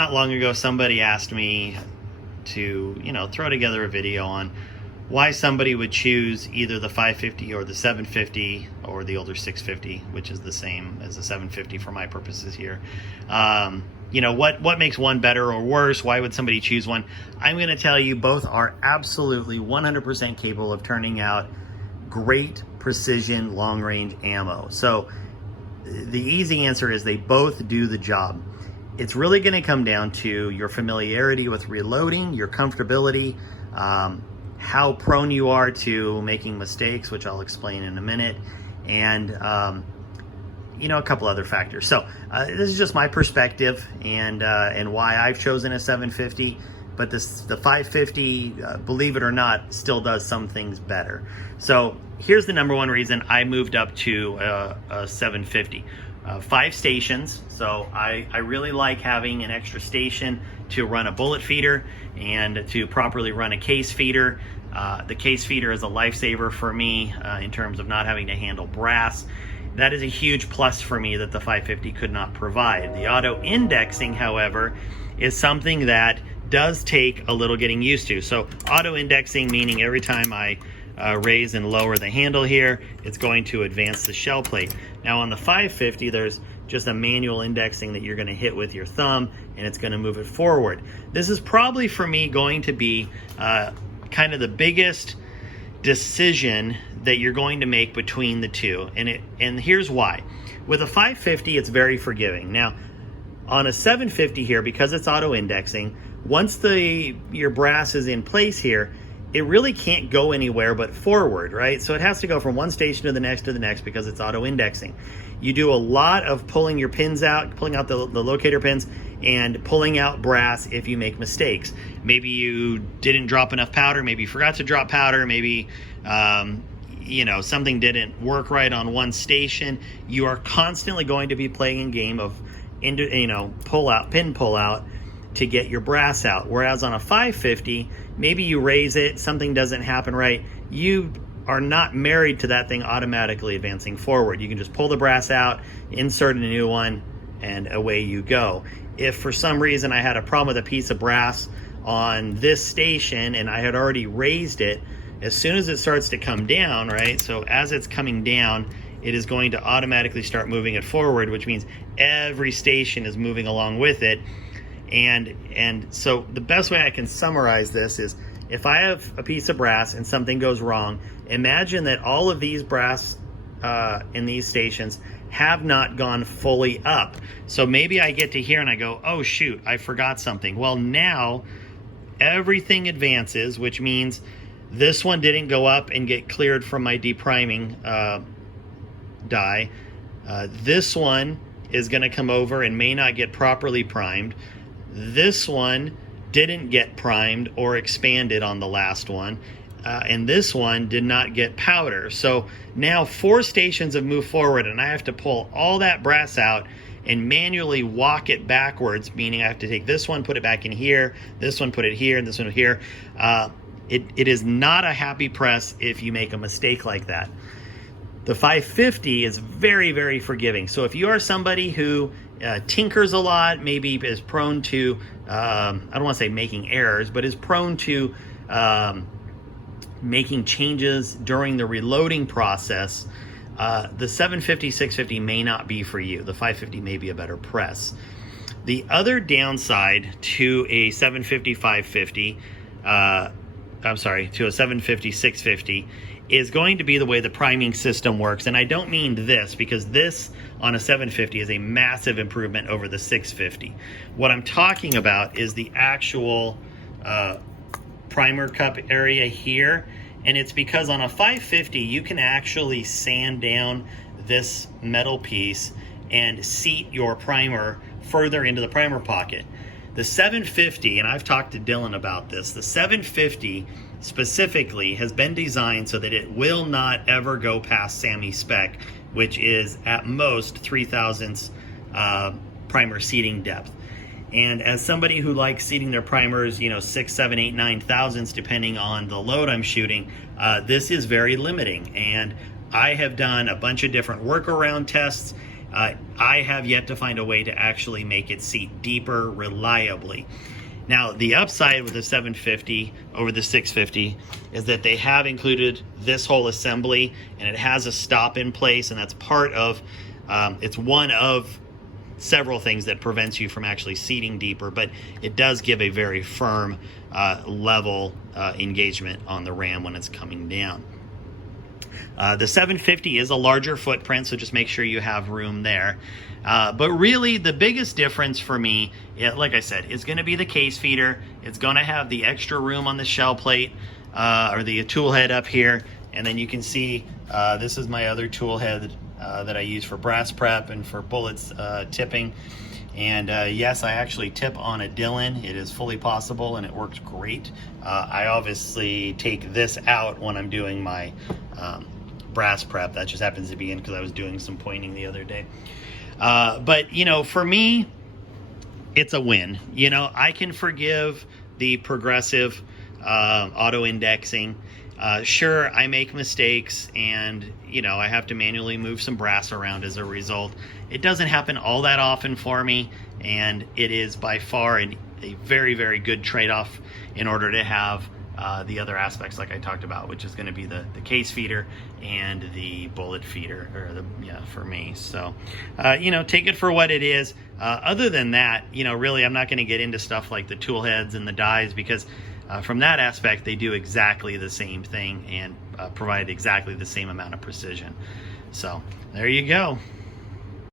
not long ago, somebody asked me to, throw together a video on why somebody would choose either the 550 or the 750 or the older 650, which is the same as the 750 for my purposes here. What makes one better or worse? Why would somebody choose one? I'm going to tell you both are absolutely 100% capable of turning out great precision long-range ammo. So the easy answer is they both do the job. It's really going to come down to your familiarity with reloading, your comfortability, how prone you are to making mistakes, which I'll explain in a minute, and a couple other factors. So this is just my perspective and why I've chosen a 750. But the 550, believe it or not, still does some things better. So here's the number one reason I moved up to a 750. 5 stations, so I really like having an extra station to run a bullet feeder and to properly run a case feeder. The case feeder is a lifesaver for me in terms of not having to handle brass. That is a huge plus for me that the 550 could not provide. The auto indexing, however, is something that does take a little getting used to. So auto indexing meaning every time I raise and lower the handle here, it's going to advance the shell plate. Now on the 550, there's just a manual indexing that you're going to hit with your thumb, and it's going to move it forward. This is probably for me going to be kind of the biggest decision that you're going to make between the two, and here's why. With a 550, it's very forgiving. Now on a 750 here, because it's auto indexing, once your brass is in place here, it really can't go anywhere but forward, right? So it has to go from one station to the next because it's auto indexing. You do a lot of pulling your pins out, pulling out the locator pins, and pulling out brass if you make mistakes. Maybe you didn't drop enough powder, maybe you forgot to drop powder, maybe something didn't work right on one station. You are constantly going to be playing a game of pin pull out to get your brass out. Whereas on a 550, maybe you raise it, something doesn't happen right, you are not married to that thing automatically advancing forward. You can just pull the brass out, insert a new one, and away you go. If for some reason I had a problem with a piece of brass on this station and I had already raised it, as soon as it starts to come down, right, so as it's coming down, it is going to automatically start moving it forward, which means every station is moving along with it. And so the best way I can summarize this is, if I have a piece of brass and something goes wrong, imagine that all of these brass in these stations have not gone fully up. So maybe I get to here and I go, oh shoot, I forgot something. Well, now everything advances, which means this one didn't go up and get cleared from my depriming die. This one is going to come over and may not get properly primed. This one didn't get primed or expanded on the last one, and this one did not get powder. So now 4 stations have moved forward, and I have to pull all that brass out and manually walk it backwards, meaning I have to take this one, put it back in here, this one, put it here, and this one here. It is not a happy press if you make a mistake like that. The 550 is very, very forgiving. So if you are somebody who tinkers a lot, maybe is prone to, I don't want to say making errors, but is prone to making changes during the reloading process, the 750, 650 may not be for you. The 550 may be a better press. The other downside to a 750, 550, to a 750, 650, is going to be the way the priming system works. And I don't mean this, because this on a 750 is a massive improvement over the 650. What I'm talking about is the actual primer cup area here. And it's because on a 550, you can actually sand down this metal piece and seat your primer further into the primer pocket. The 750, and I've talked to Dillon about this, the 750 specifically has been designed so that it will not ever go past SAMI spec, which is at most 3 thousandths primer seating depth. And as somebody who likes seating their primers, 6, 7, 8, 9 thousandths, depending on the load I'm shooting, this is very limiting. And I have done a bunch of different workaround tests, I have yet to find a way to actually make it seat deeper reliably. Now, the upside with the 750 over the 650 is that they have included this whole assembly, and it has a stop in place, and that's part of, it's one of several things that prevents you from actually seating deeper, but it does give a very firm level engagement on the ram when it's coming down. The 750 is a larger footprint, so just make sure you have room there. But really, the biggest difference for me, like I said, is going to be the case feeder. It's going to have the extra room on the shell plate, or the tool head up here. And then you can see this is my other tool head that I use for brass prep and for bullets tipping. And yes, I actually tip on a Dillon. It is fully possible, and it works great. I obviously take this out when I'm doing my brass prep. That just happens to be in because I was doing some pointing the other day. But, you know, for me, it's a win. You know, I can forgive the progressive auto-indexing. Sure, I make mistakes, and, you know, I have to manually move some brass around as a result. It doesn't happen all that often for me, and it is by far a very, very good trade-off in order to have the other aspects like I talked about, which is going to be the case feeder and the bullet feeder, or for me. So, you know, take it for what it is. Other than that, you know, really, I'm not going to get into stuff like the tool heads and the dies, because from that aspect, they do exactly the same thing and provide exactly the same amount of precision. So there you go.